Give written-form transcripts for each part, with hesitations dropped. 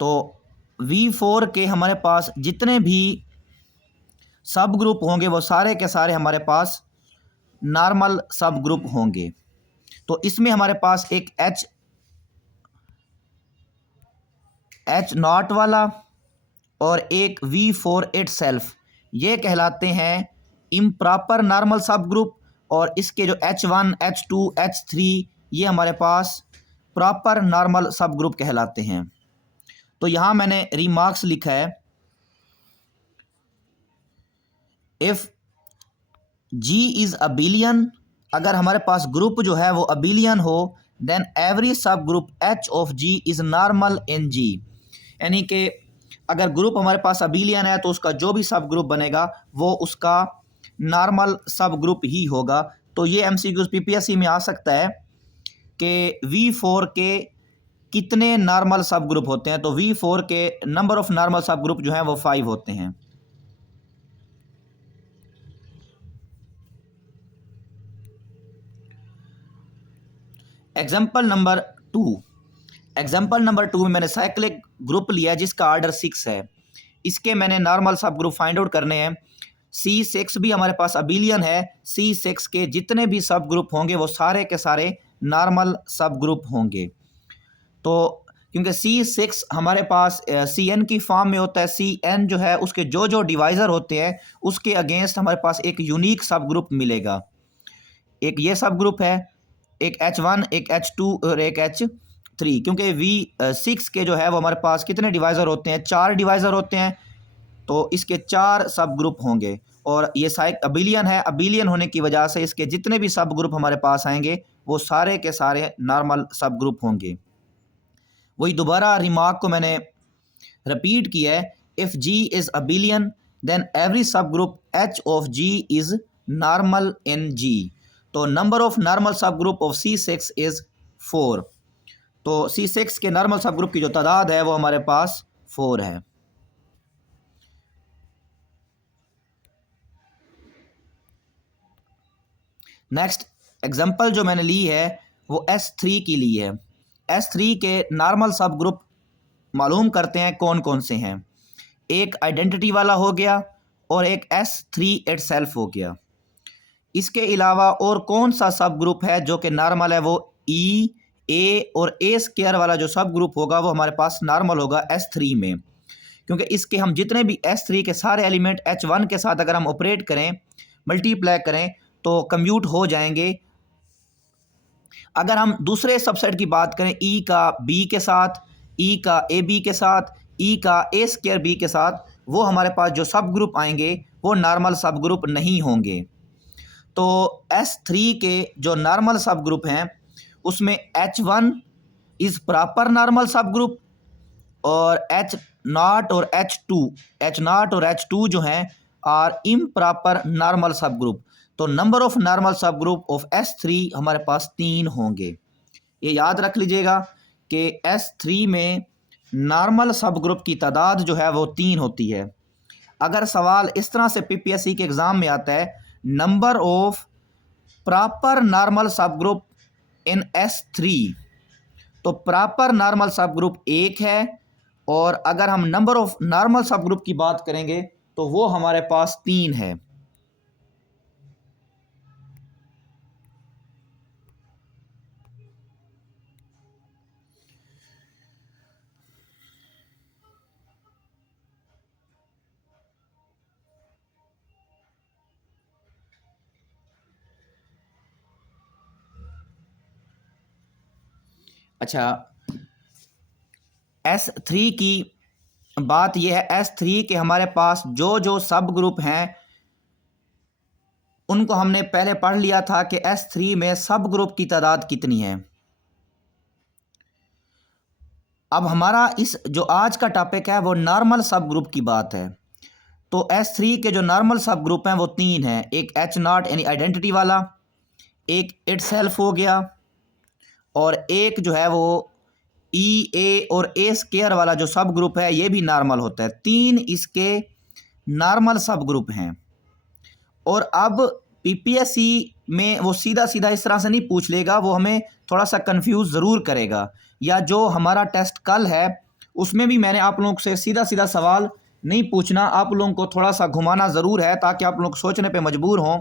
तो V4 के हमारे पास जितने भी सब ग्रुप होंगे वो सारे के सारे हमारे पास नॉर्मल सब ग्रुप होंगे। तो इसमें हमारे पास एक H नॉट वाला और एक V4 इट सेल्फ, ये कहलाते हैं इम्प्रॉपर नॉर्मल सब ग्रुप। और इसके जो H1 H2 H3 ये हमारे पास प्रॉपर नॉर्मल सब ग्रुप कहलाते हैं। तो यहाँ मैंने रिमार्क्स लिखा है, इफ़ G इज़ अबिलियन, अगर हमारे पास ग्रुप जो है वो अबिलियन हो, then every sub group H of G is normal in G। यानी कि अगर ग्रुप हमारे पास अबिलियन है तो उसका जो भी सब ग्रुप बनेगा वो उसका नॉर्मल सब ग्रुप ही होगा। तो ये MCQs PPSC में आ सकता है कि V4 के कितने नॉर्मल सब ग्रुप होते हैं। तो V4 के number of normal sub group जो हैं वो 5 होते हैं। एग्जाम्पल नंबर 2 में मैंने साइक्लिक ग्रुप लिया जिसका ऑर्डर 6 है। इसके मैंने normal sub group find out करने हैं। C6 भी हमारे पास अबिलियन है, C6 के जितने भी सब ग्रुप होंगे वो सारे के सारे नॉर्मल सब ग्रुप होंगे। तो क्योंकि C6 हमारे पास Cn की फॉर्म में होता है, Cn जो है उसके जो जो डिवाइज़र होते हैं उसके अगेंस्ट हमारे पास एक यूनिक सब ग्रुप मिलेगा। एक ये सब ग्रुप है, एक H1, एक H2 और एक H3। क्योंकि V6 के जो है वो हमारे पास कितने डिवाइज़र होते हैं, 4 डिवाइज़र होते हैं। तो इसके 4 सब ग्रुप होंगे और ये अबिलियन है। अबिलियन होने की वजह से इसके जितने भी सब ग्रुप हमारे पास आएंगे वो सारे के सारे नॉर्मल सब ग्रुप होंगे। वही दोबारा रिमार्क को मैंने रिपीट किया है, if G is abelian then every sub group H of G is normal in G। तो number of normal sub group of C6 is 4। तो C6 के नॉर्मल सब ग्रुप की जो तादाद है वो हमारे पास 4 है। नेक्स्ट एग्जांपल जो मैंने ली है वो S3 की ली है। S3 के नॉर्मल सब ग्रुप मालूम करते हैं कौन कौन से हैं। एक आइडेंटिटी वाला हो गया और एक S3 इटसेल्फ हो गया। इसके अलावा और कौन सा सब ग्रुप है जो कि नॉर्मल है, वो E, A और A स्क्वायर वाला जो सब ग्रुप होगा वो हमारे पास नॉर्मल होगा S3 में। क्योंकि इसके हम जितने भी S3 के सारे एलिमेंट H1 के साथ अगर हम ऑपरेट करें, मल्टीप्लाई करें तो कंप्यूट हो जाएंगे। अगर हम दूसरे सबसेट की बात करें E का B के साथ, E का AB के साथ, E का A स्क्वायर B के साथ, वो हमारे पास जो सब ग्रुप आएंगे वो नॉर्मल सब ग्रुप नहीं होंगे। तो S3 के जो नॉर्मल सब ग्रुप हैं उसमें H1 is proper normal sub group और H0 और H2 जो हैं are improper normal sub group. तो number of normal sub group of S3 हमारे पास 3 होंगे। ये याद रख लीजिएगा कि S3 में नॉर्मल सब ग्रुप की तादाद जो है वो 3 होती है। अगर सवाल इस तरह से PPSC के एग्ज़ाम में आता है, number of proper normal sub group in S3, तो प्रॉपर नॉर्मल सब ग्रुप 1 है। और अगर हम number of normal sub group की बात करेंगे तो वो हमारे पास 3 है। अच्छा, S3 की बात यह है, S3 के हमारे पास जो जो सब ग्रुप हैं उनको हमने पहले पढ़ लिया था कि S3 में सब ग्रुप की तादाद कितनी है। अब हमारा इस जो आज का टॉपिक है वो नॉर्मल सब ग्रुप की बात है। तो S3 के जो नॉर्मल सब ग्रुप हैं वो 3 हैं। एक H0 यानी आइडेंटिटी वाला, एक इटसेल्फ हो गया और एक जो है वो E, A और A स्क्वायर वाला जो सब ग्रुप है ये भी नॉर्मल होता है। 3 इसके नॉर्मल सब ग्रुप हैं। और अब PPSC में वो सीधा सीधा इस तरह से नहीं पूछ लेगा, वो हमें थोड़ा सा कंफ्यूज ज़रूर करेगा। या जो हमारा टेस्ट कल है उसमें भी मैंने आप लोगों से सीधा सीधा सवाल नहीं पूछना, आप लोगों को थोड़ा सा घुमाना ज़रूर है ताकि आप लोग सोचने पे मजबूर हों।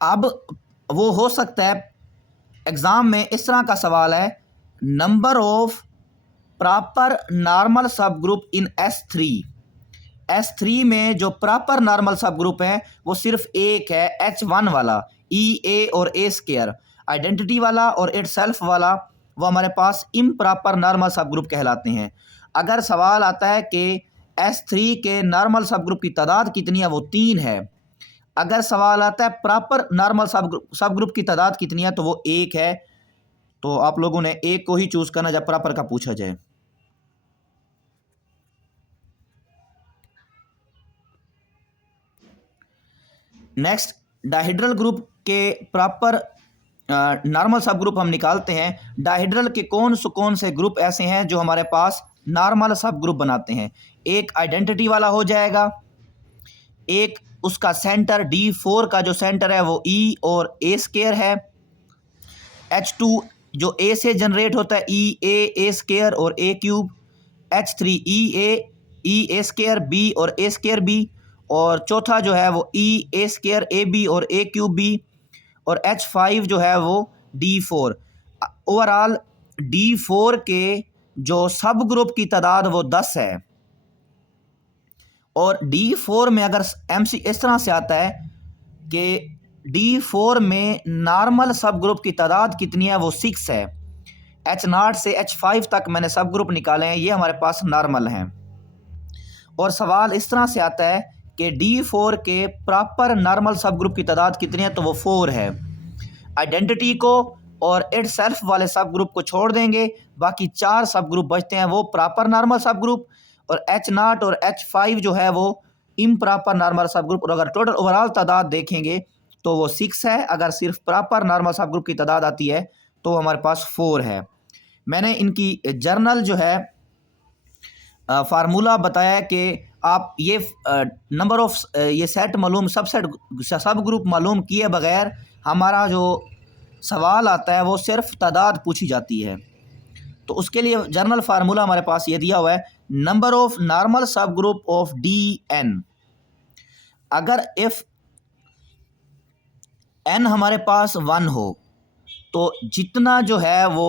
अब वो हो सकता है एग्ज़ाम में इस तरह का सवाल है, number of proper normal sub group in S3 में जो प्रॉपर नॉर्मल सब ग्रुप है वो सिर्फ एक है, H1 वाला, E, A और A स्क्वायर। आइडेंटिटी वाला और इट सेल्फ वाला वो हमारे पास इम्प्रॉपर नॉर्मल सब ग्रुप कहलाते हैं। अगर सवाल आता है कि S3 के नॉर्मल सब ग्रुप की तादाद कितनी है, वो 3 है। अगर सवाल आता है प्रॉपर नॉर्मल सब ग्रुप की तादाद कितनी है, तो वो 1 है। तो आप लोगों ने एक को ही चूज़ करना जब प्रॉपर का पूछा जाए। नेक्स्ट, डायहेड्रल ग्रुप के प्रॉपर नॉर्मल सब ग्रुप हम निकालते हैं। डायहेड्रल के कौन से ग्रुप ऐसे हैं जो हमारे पास नॉर्मल सब ग्रुप बनाते हैं। एक आइडेंटिटी वाला हो जाएगा, एक उसका सेंटर D4 का जो सेंटर है वो E और A स्क्वायर है। H2 जो A से जनरेट होता है A स्क्वायर और A cube. H3 E A square B और A स्क्वायर B। और चौथा जो है वो A स्क्वायर AB और A क्यूब B। और H5 जो है वो D4। ओवरऑल D4 के जो सब ग्रुप की तादाद वो 10 है। और D4 में अगर MC इस तरह से आता है कि D4 में नॉर्मल सब ग्रुप की तादाद कितनी है, वो 6 है। H0 से H5 तक मैंने सब ग्रुप निकाले हैं, ये हमारे पास नॉर्मल हैं। और सवाल इस तरह से आता है कि D4 के प्रॉपर नॉर्मल सब ग्रुप की तादाद कितनी है, तो वो 4 है। आइडेंटिटी को और इट सेल्फ वाले सब ग्रुप को छोड़ देंगे, बाकी 4 सब ग्रुप बचते हैं, वो प्रॉपर नॉर्मल सब ग्रुप। और H0 और H5 जो है वो इम्प्रॉपर नॉर्मल सब ग्रुप। और अगर टोटल ओवरऑल तादाद देखेंगे तो वो 6 है। अगर सिर्फ प्रॉपर नॉर्मल सब ग्रुप की तादाद आती है तो हमारे पास 4 है। मैंने इनकी जर्नल जो है फार्मूला बताया कि आप ये नंबर ऑफ ये सेट मालूम सब ग्रुप मालूम किए बगैर हमारा जो सवाल आता है वो सिर्फ तादाद पूछी जाती है। तो उसके लिए जर्नल फार्मूला हमारे पास ये दिया हुआ है, number of normal sub group of DN। अगर इफ N हमारे पास 1 हो तो जितना जो है वो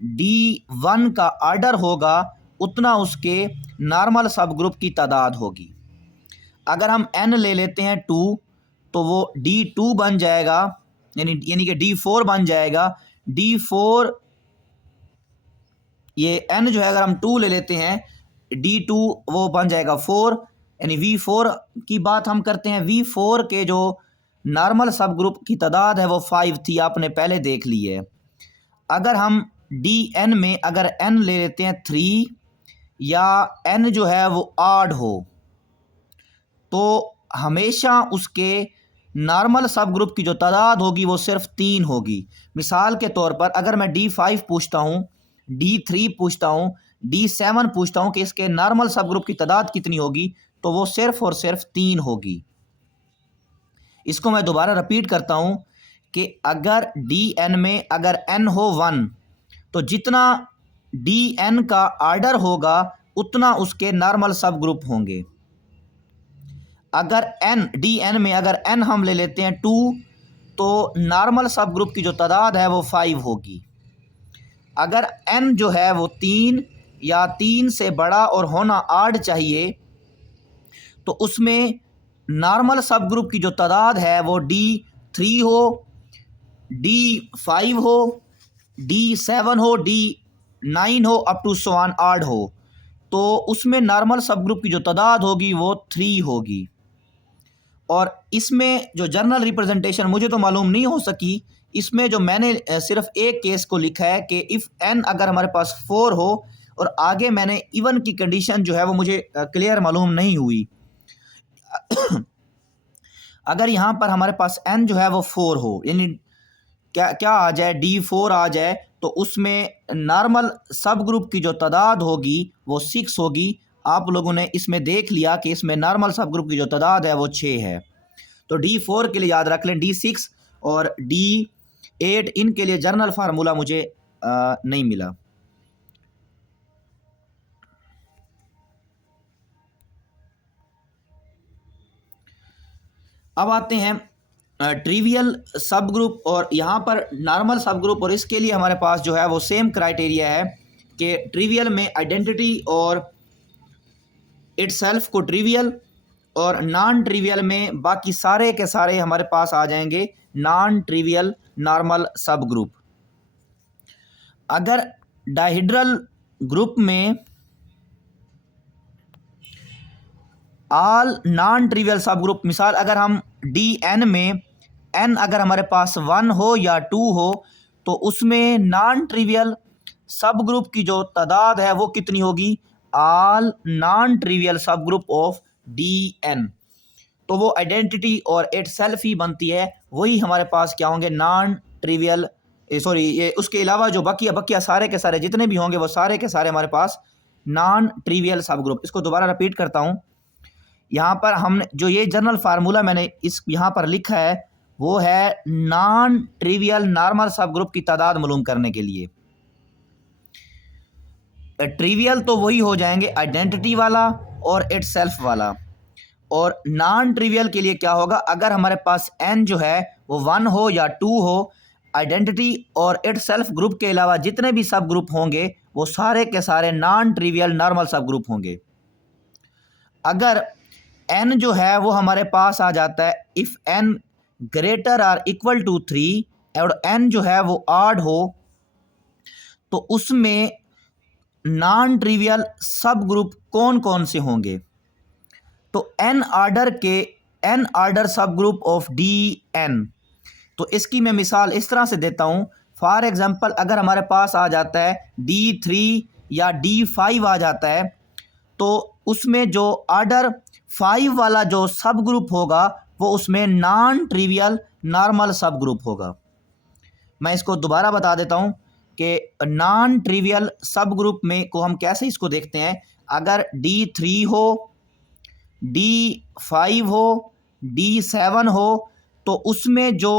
D1 का आर्डर होगा उतना उसके नॉर्मल सब ग्रुप की तादाद होगी। अगर हम N ले लेते हैं 2 तो वो D2 बन जाएगा, यानी कि D4 बन जाएगा। D4 ये N जो है अगर हम 2 ले लेते हैं, D2 वो बन जाएगा 4, यानी V4 की बात हम करते हैं। V4 के जो नॉर्मल सब ग्रुप की तादाद है वो 5 थी, आपने पहले देख ली है। अगर हम DN में अगर N ले लेते हैं 3 या N जो है वो ऑड हो तो हमेशा उसके नॉर्मल सब ग्रुप की जो तादाद होगी वो सिर्फ 3 होगी। मिसाल के तौर पर अगर मैं D5 पूछता हूँ, D3 पूछता हूँ, D7 पूछता हूँ कि इसके नॉर्मल सब ग्रुप की तादाद कितनी होगी, तो वो सिर्फ और सिर्फ 3 होगी। इसको मैं दोबारा रिपीट करता हूँ कि अगर DN में अगर N हो 1 तो जितना DN का आर्डर होगा उतना उसके नॉर्मल सब ग्रुप होंगे। अगर DN में अगर N हम ले लेते हैं 2 तो नॉर्मल सब ग्रुप की जो तादाद है वो 5 होगी। अगर N जो है वो 3 या 3 से बड़ा और होना ऑड चाहिए तो उसमें नॉर्मल सब ग्रुप की जो तादाद है वो D3 हो, D5 हो, D7 हो, D9 हो, up to so on odd हो। तो उसमें नॉर्मल सब ग्रुप की जो तादाद होगी वो 3 होगी। और इसमें जो जर्नल रिप्रेजेंटेशन मुझे तो मालूम नहीं हो सकी, इसमें जो मैंने सिर्फ एक केस को लिखा है कि इफ़ N अगर हमारे पास 4 हो, और आगे मैंने इवन की कंडीशन जो है वो मुझे क्लियर मालूम नहीं हुई। अगर यहाँ पर हमारे पास N जो है वो 4 हो, यानी क्या आ जाए, D4 आ जाए, तो उसमें नॉर्मल सब ग्रुप की जो तादाद होगी वो 6 होगी। आप लोगों ने इसमें देख लिया कि इसमें नॉर्मल सब ग्रुप की जो तादाद है वो 6 है। तो D4 के लिए याद रख लें D6 और D8, इनके लिए जर्नल फार्मूला मुझे नहीं मिला। अब आते हैं ट्रिवियल सब ग्रुप और यहाँ पर नॉर्मल सब ग्रुप, और इसके लिए हमारे पास जो है वो सेम क्राइटेरिया है कि ट्रिवियल में आइडेंटिटी और इटसेल्फ को ट्रिवियल, और नॉन ट्रिवियल में बाकी सारे के सारे हमारे पास आ जाएंगे non trivial normal sub group. अगर डायहेड्रल ग्रुप में ऑल नॉन ट्रिवियल सब ग्रुप, मिसाल अगर हम डी एन में एन अगर हमारे पास 1 हो या 2 हो, तो उसमें नॉन ट्रिवियल सब ग्रुप की जो तादाद है वो कितनी होगी, ऑल नॉन ट्रिवियल सब ग्रुप ऑफ डी एन। तो वो आइडेंटिटी और इट सेल्फ ही बनती है, वही हमारे पास क्या होंगे, नॉन ट्रिवियल, सॉरी ये उसके अलावा जो बकिया सारे के सारे जितने भी होंगे वो सारे के सारे हमारे पास नॉन ट्रिवियल सब ग्रुप। इसको दोबारा रिपीट करता हूँ, यहाँ पर हमने जो ये जनरल फार्मूला मैंने इस यहाँ पर लिखा है वो है non trivial normal sub group की तादाद मालूम करने के लिए। ट्रिवियल तो वही हो जाएंगे आइडेंटिटी वाला और इट सेल्फ वाला, और नॉन ट्रिवियल के लिए क्या होगा, अगर हमारे पास एन जो है वो 1 हो या 2 हो, आइडेंटिटी और इट सेल्फ ग्रुप के अलावा जितने भी सब ग्रुप होंगे वो सारे के सारे non trivial normal sub group होंगे। अगर एन जो है वो हमारे पास आ जाता है if n greater or equal to 3 और एन जो है वो ऑड हो, तो उसमें नॉन ट्रिवियल सब ग्रुप कौन कौन से होंगे। तो एन ऑर्डर सब ग्रुप ऑफ डी एन, तो इसकी मैं मिसाल इस तरह से देता हूँ। फॉर एग्जांपल अगर हमारे पास आ जाता है D3 या D5 आ जाता है, तो उसमें जो ऑर्डर 5 वाला जो सब ग्रुप होगा वो उसमें non trivial normal sub group होगा। मैं इसको दोबारा बता देता हूँ कि नॉन ट्रिवियल सब ग्रुप में को हम कैसे इसको देखते हैं। अगर D3 हो, D5 हो, D7 हो, तो उसमें जो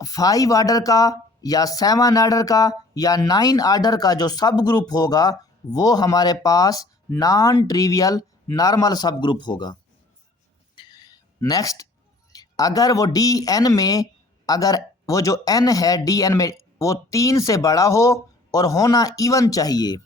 5 ऑर्डर का या 7 ऑर्डर का या 9 ऑर्डर का जो सब ग्रुप होगा वो हमारे पास non trivial normal sub group होगा। नेक्स्ट, अगर वो डी एन में, अगर वो जो एन है डी एन में वो 3 से बड़ा हो और होना इवन चाहिए,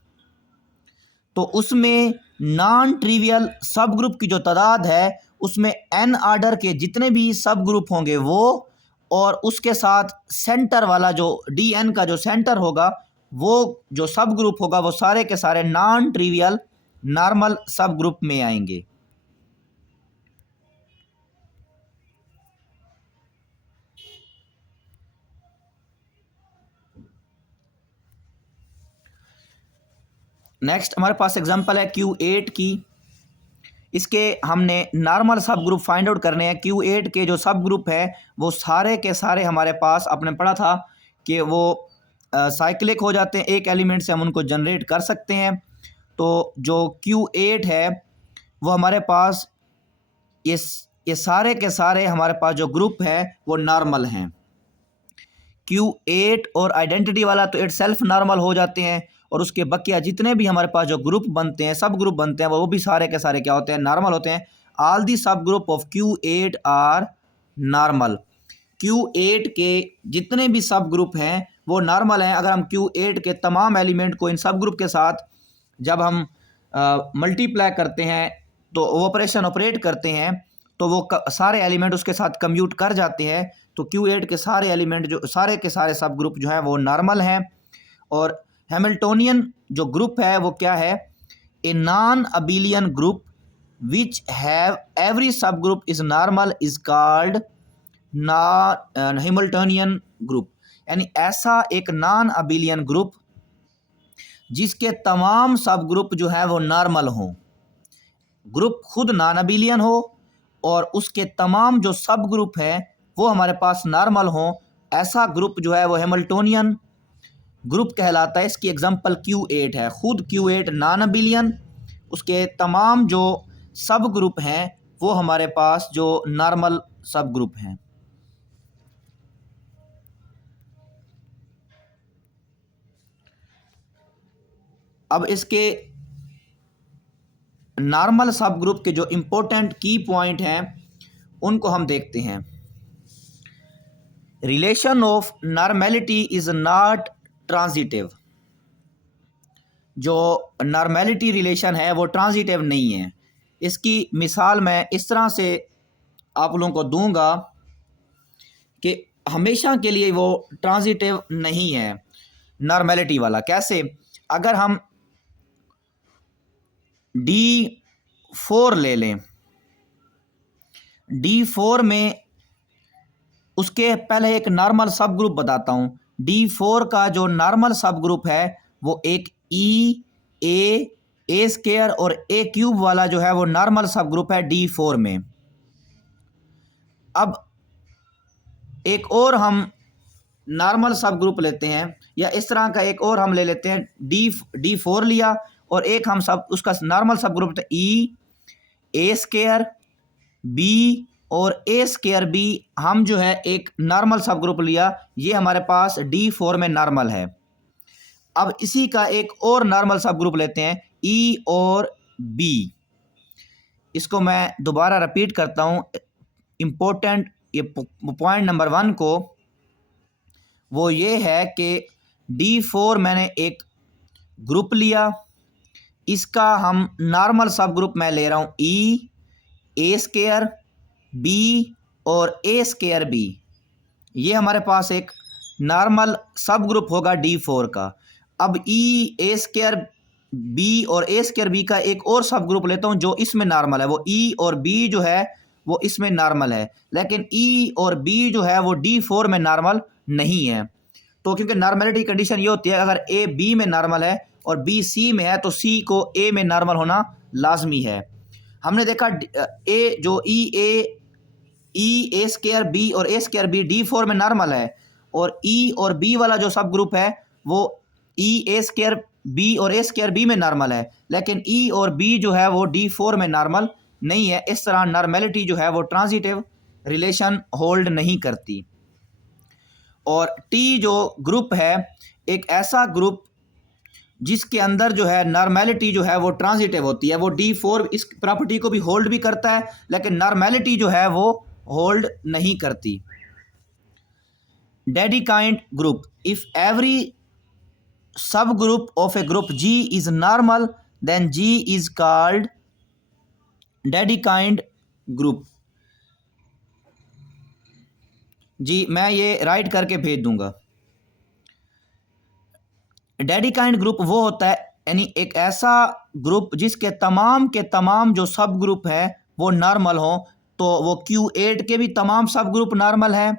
तो उसमें नॉन ट्रिवियल सब ग्रुप की जो तादाद है उसमें एन ऑर्डर के जितने भी सब ग्रुप होंगे वो, और उसके साथ सेंटर वाला जो डी एन का जो सेंटर होगा वो जो सब ग्रुप होगा वो सारे के सारे non trivial normal sub group में आएंगे। नेक्स्ट हमारे पास एग्जांपल है Q8 की। इसके हमने normal sub group find out करने हैं। Q8 के जो सब ग्रुप है वो सारे के सारे हमारे पास, आपने पढ़ा था कि वो साइक्लिक हो जाते हैं, एक एलिमेंट से हम उनको जनरेट कर सकते हैं। तो जो Q8 है वो हमारे पास ये सारे के सारे हमारे पास जो ग्रुप है वो नॉर्मल हैं। Q8 और आइडेंटिटी वाला तो इट सेल्फ नॉर्मल हो जाते हैं, और उसके बकिया जितने भी हमारे पास जो ग्रुप बनते हैं, सब ग्रुप बनते हैं, वो भी सारे के सारे क्या होते हैं, नॉर्मल होते हैं। ऑल दी सब group of Q8 are normal. Q8 के जितने भी सब ग्रुप हैं वो नॉर्मल हैं। अगर हम Q8 के तमाम एलिमेंट को इन सब ग्रुप के साथ जब हम मल्टीप्लाई करते हैं तो ऑपरेशन ऑपरेट करते हैं तो वो सारे एलिमेंट उसके साथ कंप्यूट कर जाते हैं। तो Q8 के सारे एलिमेंट जो सारे के सारे सब ग्रुप जो हैं वो नॉर्मल हैं। और हैमिल्टोनियन जो ग्रुप है वो क्या है, a non abelian group which have every sub group is normal is called Hamiltonian group. यानी ऐसा एक नॉन अबिलियन ग्रुप जिसके तमाम सब ग्रुप जो है वो नॉर्मल हों, ग्रुप खुद नॉन अबिलियन हो और उसके तमाम जो सब ग्रुप हैं वो हमारे पास नॉर्मल हों, ऐसा ग्रुप जो है वो हैमिल्टोनियन ग्रुप कहलाता है। इसकी एग्जांपल Q8 है। खुद Q8 नॉन अबिलियन, उसके तमाम जो सब ग्रुप हैं वो हमारे पास जो नॉर्मल सब ग्रुप हैं। अब इसके नॉर्मल सब ग्रुप के जो इम्पोर्टेंट की पॉइंट हैं उनको हम देखते हैं। Relation of normality is not transitive. जो नॉर्मेलिटी रिलेशन है वो ट्रांजिटिव नहीं है। इसकी मिसाल मैं इस तरह से आप लोगों को दूंगा कि हमेशा के लिए वो ट्रांजिटिव नहीं है नॉर्मेलिटी वाला। कैसे? अगर हम D4 ले लें, D4 में उसके पहले एक नॉर्मल सब ग्रुप बताता हूँ। D4 का जो नॉर्मल सब ग्रुप है वो एक ए स्क्वायर और ए क्यूब वाला जो है वो नॉर्मल सब ग्रुप है D4 में। अब एक और हम नॉर्मल सब ग्रुप लेते हैं, या इस तरह का एक और हम ले लेते हैं। D4 लिया और एक हम सब उसका normal sub group A square B और ए स्क्वायर बी हम जो है एक नॉर्मल सब ग्रुप लिया। ये हमारे पास D4 में नॉर्मल है। अब इसी का एक और नॉर्मल सब ग्रुप लेते हैं ई और बी। इसको मैं दोबारा रिपीट करता हूँ, इम्पोर्टेंट ये पॉइंट नंबर 1 को, वो ये है कि D4 मैंने एक ग्रुप लिया, इसका हम नॉर्मल सब ग्रुप मैं ले रहा हूँ ए स्क्वायर बी और ए स्क्वायर बी। ये हमारे पास एक नॉर्मल सब ग्रुप होगा D4 का। अब ए स्क्वायर बी और ए स्क्वायर बी का एक और सब ग्रुप लेता हूँ जो इसमें नॉर्मल है। वो ई और बी जो है वो इसमें नॉर्मल है, लेकिन ई और बी जो है वो D4 में नॉर्मल नहीं है। तो क्योंकि नॉर्मलिटी कंडीशन ये होती है, अगर ए बी में नॉर्मल है और बी सी में है तो सी को ए में नॉर्मल होना लाजमी है। हमने देखा ए जो ए स्क्वायर बी और ए स्क्वायर बी D4 में नॉर्मल है, और ई और बी वाला जो सब ग्रुप है वो ए स्क्वायर बी और ए स्क्वायर बी में नॉर्मल है, लेकिन ई और बी जो है वो D4 में नॉर्मल नहीं है। इस तरह नॉर्मेलिटी जो है वो ट्रांजिटिव रिलेशन होल्ड नहीं करती। और टी जो ग्रुप है एक ऐसा ग्रुप जिसके अंदर जो है नॉर्मेलिटी जो है वो ट्रांजिटिव होती है। वो D4 इस प्रॉपर्टी को भी होल्ड भी करता है, लेकिन नॉर्मेलिटी जो है वो होल्ड नहीं करती। Dedekind group, if every sub group of a group G is normal then G is called Dedekind group. जी मैं ये राइट करके भेज दूंगा। डेडिकाइंड ग्रुप वो होता है, यानी एक ऐसा ग्रुप जिसके तमाम के तमाम जो सब ग्रुप है वो नॉर्मल हो। तो वो Q8 के भी तमाम सब ग्रुप नॉर्मल हैं,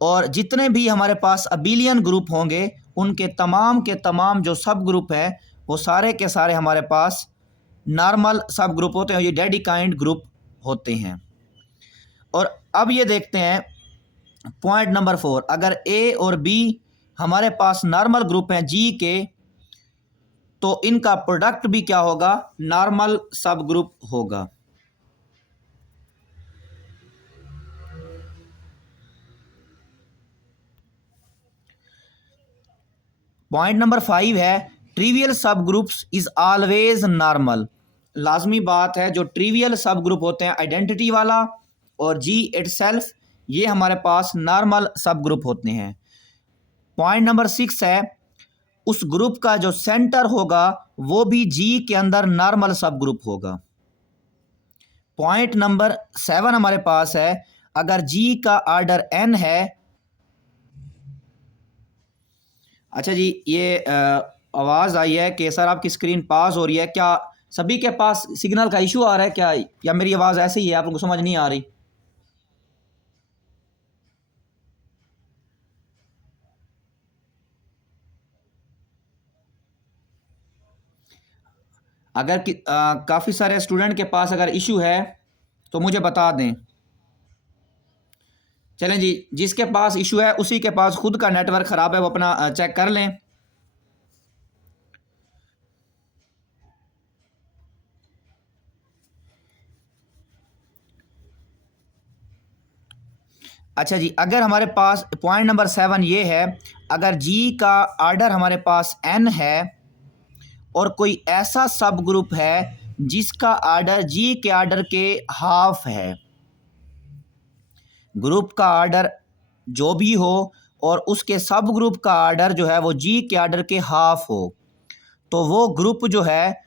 और जितने भी हमारे पास अबिलियन ग्रुप होंगे उनके तमाम के तमाम जो सब ग्रुप है वो सारे के सारे हमारे पास नॉर्मल सब ग्रुप होते हैं। ये डेडिकाइंड ग्रुप होते हैं। और अब ये देखते हैं पॉइंट नंबर 4, अगर ए और बी हमारे पास नॉर्मल ग्रुप हैं G के, तो इनका प्रोडक्ट भी क्या होगा? नॉर्मल सब ग्रुप होगा। पॉइंट नंबर 5 है ट्रिवियल सब ग्रुप्स इज ऑलवेज नॉर्मल। लाजमी बात है, जो ट्रिवियल सब ग्रुप होते हैं आइडेंटिटी वाला और G इटसेल्फ, ये हमारे पास नॉर्मल सब ग्रुप होते हैं। पॉइंट नंबर 6 है उस ग्रुप का जो सेंटर होगा वो भी G के अंदर नॉर्मल सब ग्रुप होगा। पॉइंट नंबर 7 हमारे पास है अगर G का ऑर्डर n है। अच्छा जी, ये आवाज़ आई है कि सर आपकी स्क्रीन पास हो रही है। क्या सभी के पास सिग्नल का इशू आ रहा है क्या, या मेरी आवाज़ ऐसे ही है, आप लोगों को समझ नहीं आ रही? अगर काफ़ी सारे स्टूडेंट के पास अगर इशू है तो मुझे बता दें। चलें जी, जिसके पास इशू है उसी के पास खुद का नेटवर्क ख़राब है, वो अपना चेक कर लें। अच्छा जी, अगर हमारे पास पॉइंट नंबर 7 ये है, अगर G का आर्डर हमारे पास n है और कोई ऐसा सब ग्रुप है जिसका आर्डर G के आर्डर के हाफ है, ग्रुप का आर्डर जो भी हो और उसके सब ग्रुप का आर्डर जो है वो जी के आर्डर के हाफ हो, तो वो ग्रुप जो है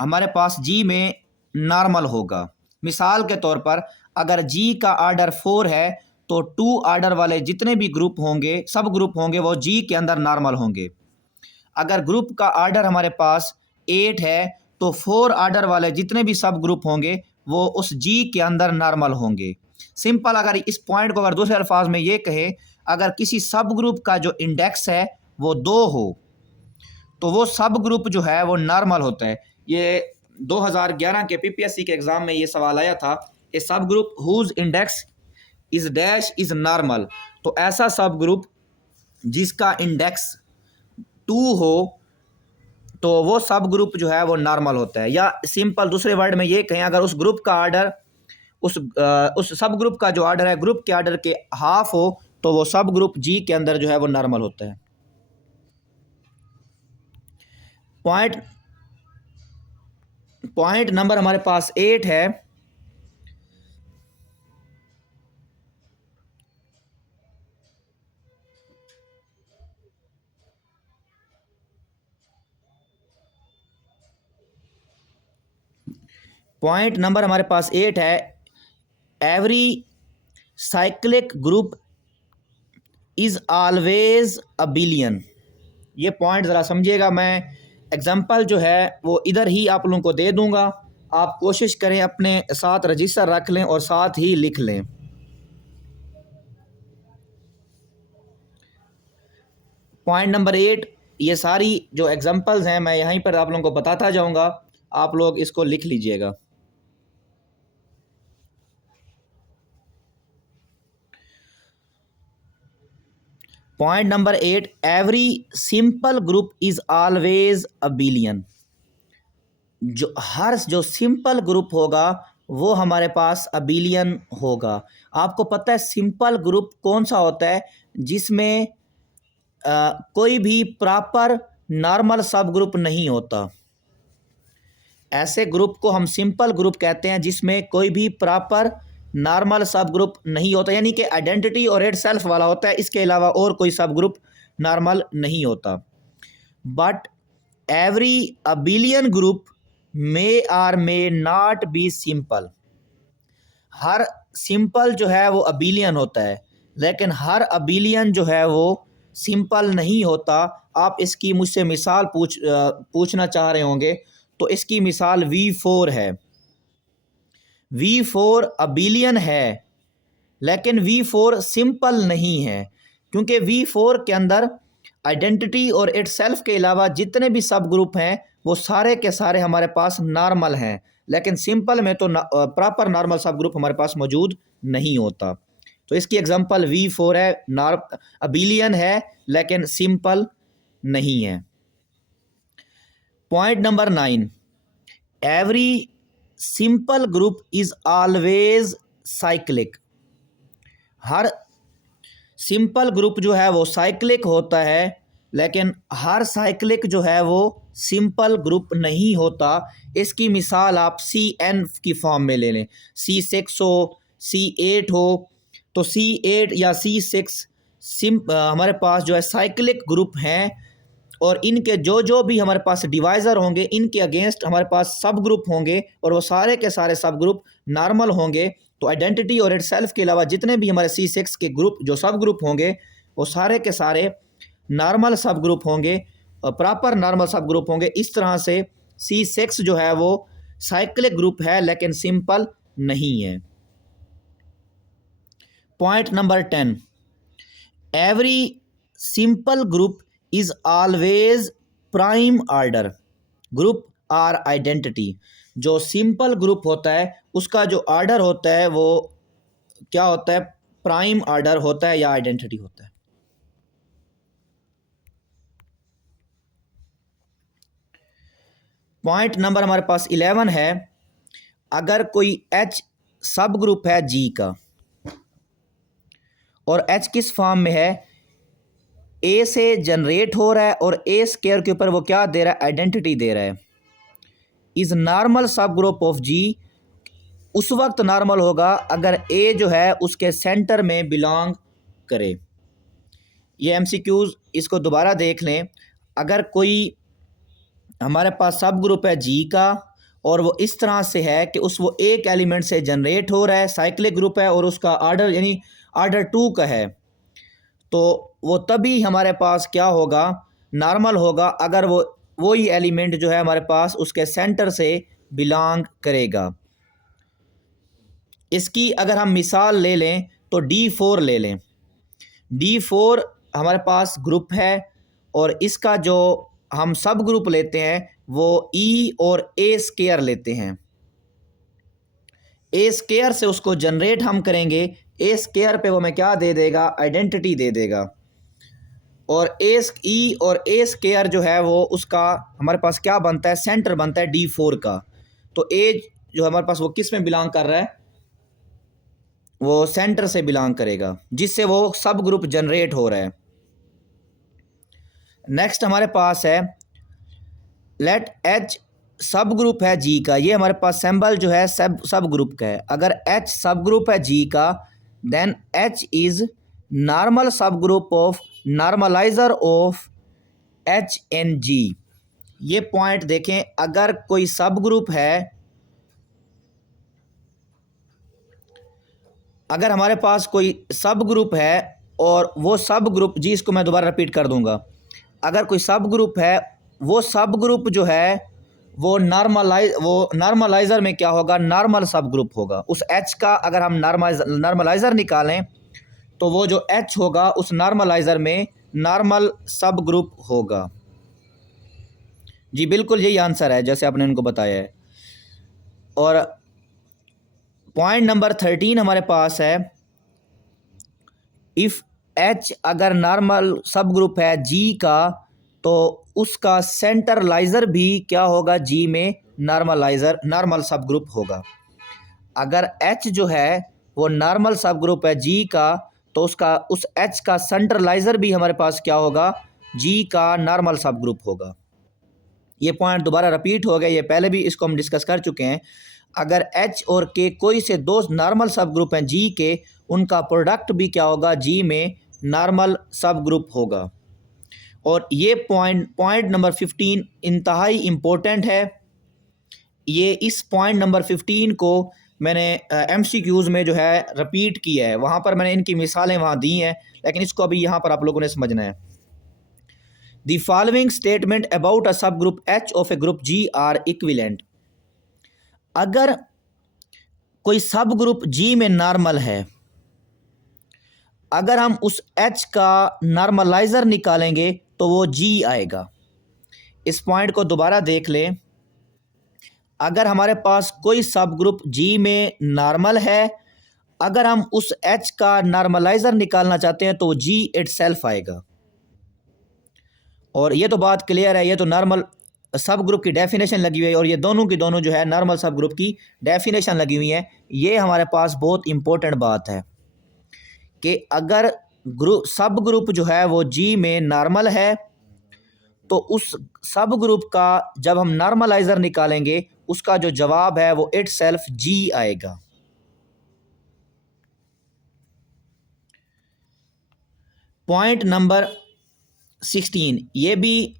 हमारे पास जी में नॉर्मल होगा। मिसाल के तौर पर अगर जी का आर्डर 4 है तो 2 आर्डर वाले जितने भी ग्रुप होंगे, सब ग्रुप होंगे, वो जी के अंदर नॉर्मल होंगे। अगर ग्रुप का आर्डर हमारे पास 8 है तो 4 आर्डर वाले जितने भी सब ग्रुप होंगे वो उस जी के अंदर नॉर्मल होंगे। सिंपल अगर इस पॉइंट को अगर दूसरे अल्फाज में ये कहे, अगर किसी सब ग्रुप का जो इंडेक्स है वो 2 हो तो वो सब ग्रुप जो है वो नॉर्मल होता है। ये 2011 के पीपीएससी के एग्ज़ाम में ये सवाल आया था, a sub group whose index is dash is normal. तो ऐसा सब ग्रुप जिसका इंडेक्स 2 हो तो वो सब ग्रुप जो है वो नॉर्मल होता है। या सिंपल दूसरे वर्ड में ये कहें, अगर उस ग्रुप का आर्डर उस सब ग्रुप का जो आर्डर है ग्रुप के आर्डर के हाफ हो तो वो सब ग्रुप जी के अंदर जो है वो नॉर्मल होता है। पॉइंट नंबर हमारे पास 8 है। पॉइंट नंबर हमारे पास 8 है, every cyclic group is always abelian. ये पॉइंट ज़रा समझिएगा। मैं एग्जांपल जो है वो इधर ही आप लोगों को दे दूंगा, आप कोशिश करें अपने साथ रजिस्टर रख लें और साथ ही लिख लें। पॉइंट नंबर 8, ये सारी जो एग्जांपल्स हैं मैं यहीं पर आप लोगों को बताता जाऊंगा, आप लोग इसको लिख लीजिएगा। Point number 8, every simple group is always abelian. जो सिंपल ग्रुप होगा वो हमारे पास अबिलियन होगा। आपको पता है सिंपल ग्रुप कौन सा होता है? जिसमें कोई भी प्रॉपर नॉर्मल सब ग्रुप नहीं होता। ऐसे ग्रुप को हम सिंपल ग्रुप कहते हैं जिसमें कोई भी प्रॉपर नॉर्मल सब ग्रुप नहीं होता, यानी कि आइडेंटिटी और इट सेल्फ वाला होता है, इसके अलावा और कोई सब ग्रुप नॉर्मल नहीं होता। But every abelian group may or may not be simple. हर सिंपल जो है वो अबिलियन होता है, लेकिन हर अबिलियन जो है वो सिंपल नहीं होता। आप इसकी मुझसे मिसाल पूछना चाह रहे होंगे, तो इसकी मिसाल V4 है। V4 अबिलियन है लेकिन V4 सिंपल नहीं है, क्योंकि V4 के अंदर आइडेंटिटी और इट सेल्फ के अलावा जितने भी सब ग्रुप हैं वो सारे के सारे हमारे पास नॉर्मल हैं, लेकिन सिंपल में तो प्रॉपर नॉर्मल सब ग्रुप हमारे पास मौजूद नहीं होता। तो इसकी एग्जांपल V4 है, अबिलियन है लेकिन सिंपल नहीं है। Point number 9, every simple group is always cyclic. Her simple group जो है वो साइक्लिक होता है, लेकिन हर साइक्लिक जो है वो सिंपल ग्रुप नहीं होता। इसकी मिसाल आप CN की फॉर्म में ले लें, C6 हो, C8 हो, तो C8 या C6 हमारे पास जो है साइक्लिक ग्रुप हैं, और इनके जो भी हमारे पास डिवाइज़र होंगे इनके अगेंस्ट हमारे पास सब ग्रुप होंगे और वो सारे के सारे सब ग्रुप नॉर्मल होंगे। तो आइडेंटिटी और इट सेल्फ के अलावा जितने भी हमारे C6 के ग्रुप जो सब ग्रुप होंगे वो सारे के सारे नॉर्मल सब ग्रुप होंगे, प्रॉपर नॉर्मल सब ग्रुप होंगे। इस तरह से C6 जो है वो साइक्लिक ग्रुप है लेकिन सिंपल नहीं है। Point number 10, every simple group is always prime order group or identity. जो सिंपल ग्रुप होता है उसका जो ऑर्डर होता है वो क्या होता है? प्राइम ऑर्डर होता है या आइडेंटिटी होता है। पॉइंट नंबर हमारे पास 11 है, अगर कोई H सब ग्रुप है G का और H किस फॉर्म में है? A से जनरेट हो रहा है और A स्क्वायर के ऊपर वो क्या दे रहा है? आइडेंटिटी दे रहा है। Is normal sub group of G, उस वक्त नॉर्मल होगा अगर ए जो है उसके सेंटर में बिलोंग करे। ये एमसीक्यूज़ इसको दोबारा देख लें। अगर कोई हमारे पास सब ग्रुप है जी का और वो इस तरह से है कि वो एक एलिमेंट से जनरेट हो रहा है, साइक्लिक ग्रुप है और उसका आर्डर यानी आर्डर 2 का है, तो वो तभी हमारे पास क्या होगा, नॉर्मल होगा अगर वही एलिमेंट जो है हमारे पास उसके सेंटर से बिलोंग करेगा। इसकी अगर हम मिसाल ले लें तो D4 ले लें। D4 हमारे पास ग्रुप है और इसका जो हम सब ग्रुप लेते हैं वो E और A स्केयर लेते हैं। A स्केयर से उसको जनरेट हम करेंगे, A स्केयर पे वो हमें क्या दे देगा, आइडेंटिटी दे देगा। और E और A स्केयर जो है वो उसका हमारे पास क्या बनता है, सेंटर बनता है D4 का। तो A जो हमारे पास वो किस में बिलोंग कर रहा है, वो सेंटर से बिलोंग करेगा जिससे वो सब ग्रुप जनरेट हो रहा है। नेक्स्ट हमारे पास है लेट H सब ग्रुप है जी का। ये हमारे पास सिंबल जो है सब ग्रुप का है। अगर H सब ग्रुप है जी का then H is normal sub group of normaliser of H in G. ये पॉइंट देखें, अगर कोई सब ग्रुप है, अगर हमारे पास कोई सब ग्रुप है और वो सब ग्रुप जी, इसको मैं दोबारा रिपीट कर दूंगा, अगर कोई सब ग्रुप है वो सब ग्रुप जो है वो नॉर्मलाइज़र में क्या होगा, नॉर्मल सब ग्रुप होगा। उस H का अगर हम नॉर्मलाइज़र निकालें तो वो जो H होगा उस नॉर्मलाइज़र में नॉर्मल सब ग्रुप होगा। जी बिल्कुल यही आंसर है जैसे आपने इनको बताया है। और पॉइंट नंबर 13 हमारे पास है इफ़ H अगर नॉर्मल सब ग्रुप है जी का तो उसका सेंटरलाइज़र भी क्या होगा, जी में नॉर्मल सब ग्रुप होगा। अगर H जो है वो नॉर्मल सब ग्रुप है जी का तो उस H का सेंटरलाइज़र भी हमारे पास क्या होगा, जी का नॉर्मल सब ग्रुप होगा। ये पॉइंट दोबारा रिपीट हो गया, ये पहले भी इसको हम डिस्कस कर चुके हैं। अगर H और K कोई से दो नॉर्मल सब ग्रुप हैं जी के, उनका प्रोडक्ट भी क्या होगा, जी में नॉर्मल सब ग्रुप होगा। और ये पॉइंट नंबर 15 इंतहाई इम्पोर्टेंट है। ये इस पॉइंट नंबर 15 को मैंने MCQs में जो है रिपीट किया है, वहाँ पर मैंने इनकी मिसालें वहाँ दी हैं, लेकिन इसको अभी यहाँ पर आप लोगों ने समझना है। The following statement about a sub group H of a group G are equivalent. अगर कोई सब ग्रुप G में नॉर्मल है, अगर हम उस H का नॉर्मलाइज़र निकालेंगे तो वो G आएगा। इस पॉइंट को दोबारा देख लें। अगर हमारे पास कोई सब ग्रुप G में नॉर्मल है, अगर हम उस H का नॉर्मलाइज़र निकालना चाहते हैं तो G इटसेल्फ आएगा। और ये तो बात क्लियर है, ये तो नॉर्मल सब ग्रुप की डेफिनेशन लगी हुई है और ये दोनों की दोनों जो है नॉर्मल सब ग्रुप की डेफिनेशन लगी हुई है। ये हमारे पास बहुत इंपॉर्टेंट बात है कि अगर सब ग्रुप जो है वो जी में नॉर्मल है तो उस सब ग्रुप का जब हम नॉर्मलाइज़र निकालेंगे उसका जो जवाब है वो इटसेल्फ जी आएगा। पॉइंट नंबर 16, ये भी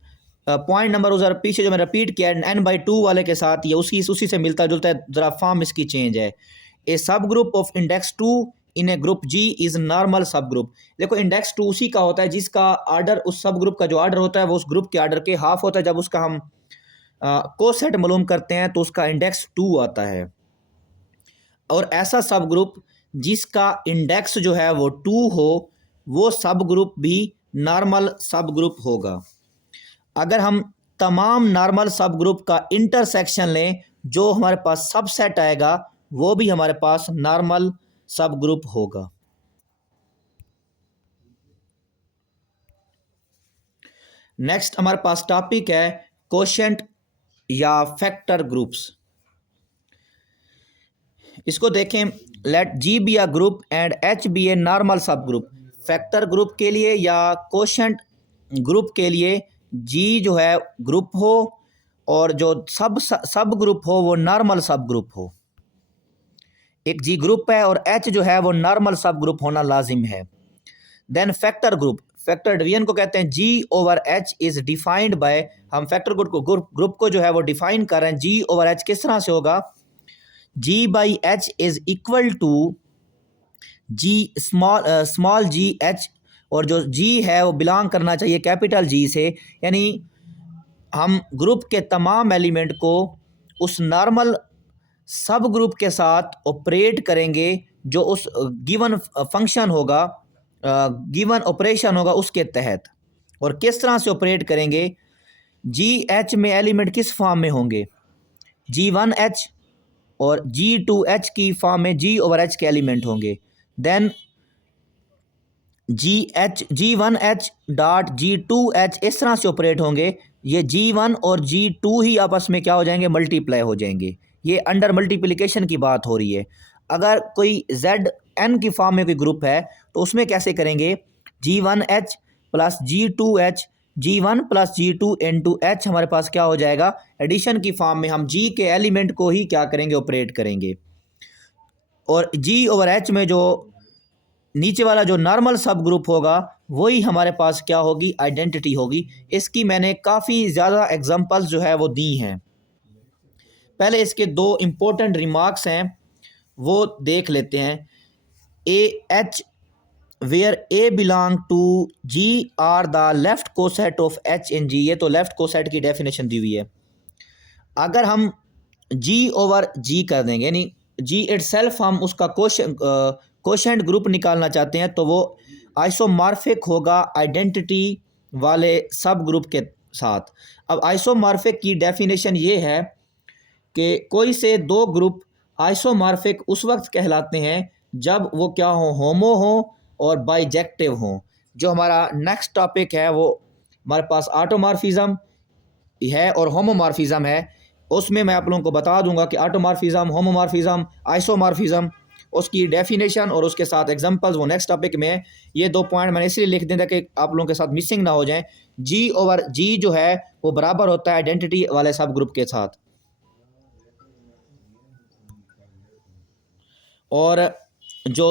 पॉइंट नंबर उधर पीछे जो मैं रिपीट किया n/2 वाले के साथ, ये उसी से मिलता जुलता है, ज़रा फॉर्म इसकी चेंज है। A sub group of index 2 in a group G is normal sub group. देखो इंडेक्स 2 उसी का होता है जिसका आर्डर, उस सब ग्रुप का जो आर्डर होता है वो उस ग्रुप के आर्डर के हाफ होता है। जब उसका हम कोसेट मालूम करते हैं तो उसका इंडेक्स 2 आता है। और ऐसा सब ग्रुप जिसका इंडेक्स जो है वो 2 हो, वो सब ग्रुप भी नॉर्मल सब ग्रुप होगा। अगर हम तमाम नॉर्मल सब ग्रुप का इंटरसेक्शन लें, जो हमारे पास सबसेट आएगा वो भी हमारे पास नॉर्मल सब ग्रुप होगा। नेक्स्ट हमारे पास टॉपिक है कोशेंट या फैक्टर ग्रुप्स। इसको देखें, let G be a group and H be a normal sub group. Factor group के लिए या कोशेंट ग्रुप के लिए जी जो है ग्रुप हो और जो सब ग्रुप हो वो नॉर्मल सब ग्रुप हो। एक जी ग्रुप है और एच जो है वो नॉर्मल सब ग्रुप होना लाजिम है। Then factor group, factor division को कहते हैं G over H is defined by, हम फैक्टर ग्रुप को जो है वो डिफाइन कर रहे हैं जी ओवर एच किस तरह से होगा, G by H is equal to G small G H, और जो जी है वो बिलोंग करना चाहिए कैपिटल जी से, यानी हम ग्रुप के तमाम एलिमेंट को उस नॉर्मल सब ग्रुप के साथ ऑपरेट करेंगे जो उस गिवन फंक्शन होगा, गिवन ऑपरेशन होगा उसके तहत। और किस तरह से ऑपरेट करेंगे, जी एच में एलिमेंट किस फॉर्म में होंगे, जी वन एच, और जी टू एच की फॉर्म में जी ओवर एच के एलिमेंट होंगे। Then G one H dot G two H इस तरह से ऑपरेट होंगे, ये जी वन और जी टू ही आपस में क्या हो जाएंगे, मल्टीप्लाई हो जाएंगे। ये अंडर मल्टीप्लिकेशन की बात हो रही है। अगर कोई जेड एन की फॉर्म में कोई ग्रुप है तो उसमें कैसे करेंगे, G one H plus G two H, G one plus G two into H हमारे पास क्या हो जाएगा, एडिशन की फॉर्म में हम जी के एलिमेंट को ही क्या करेंगे, ऑपरेट करेंगे। और जी ओवर एच में जो नीचे वाला जो नॉर्मल सब ग्रुप होगा वही हमारे पास क्या होगी, आइडेंटिटी होगी। इसकी मैंने काफ़ी ज़्यादा एग्जांपल्स जो है वो दी हैं। पहले इसके दो इम्पोर्टेंट रिमार्क्स हैं वो देख लेते हैं। A H where a belong to G are the left coset of H in G, ये तो लेफ्ट कोसेट की डेफिनेशन दी हुई है। अगर हम जी ओवर जी कर देंगे, यानी जी इटसेल्फ हम उसका कोशेंट ग्रुप निकालना चाहते हैं, तो वो आइसोमॉर्फिक होगा आइडेंटिटी वाले सब ग्रुप के साथ। अब आइसोमॉर्फिक की डेफिनेशन ये है कि कोई से दो ग्रुप आइसोमॉर्फिक उस वक्त कहलाते हैं जब वो क्या हो, होमो हो और बाइजेक्टिव हो। जो हमारा नेक्स्ट टॉपिक है वो हमारे पास ऑटोमॉर्फिज्म है और होमोमॉर्फिज्म है। उसमें मैं आप लोगों को बता दूंगा कि ऑटोमॉर्फिज्म, होमोमॉर्फिज्म, आइसोमॉर्फिज्म, उसकी डेफिनेशन और उसके साथ एग्जांपल्स वो नेक्स्ट टॉपिक में है। ये दो पॉइंट मैंने इसलिए लिख दिया कि आप लोगों के साथ मिसिंग ना हो जाए। जी ओवर जी जो है वो बराबर होता है आइडेंटिटी वाले सब ग्रुप के साथ। और जो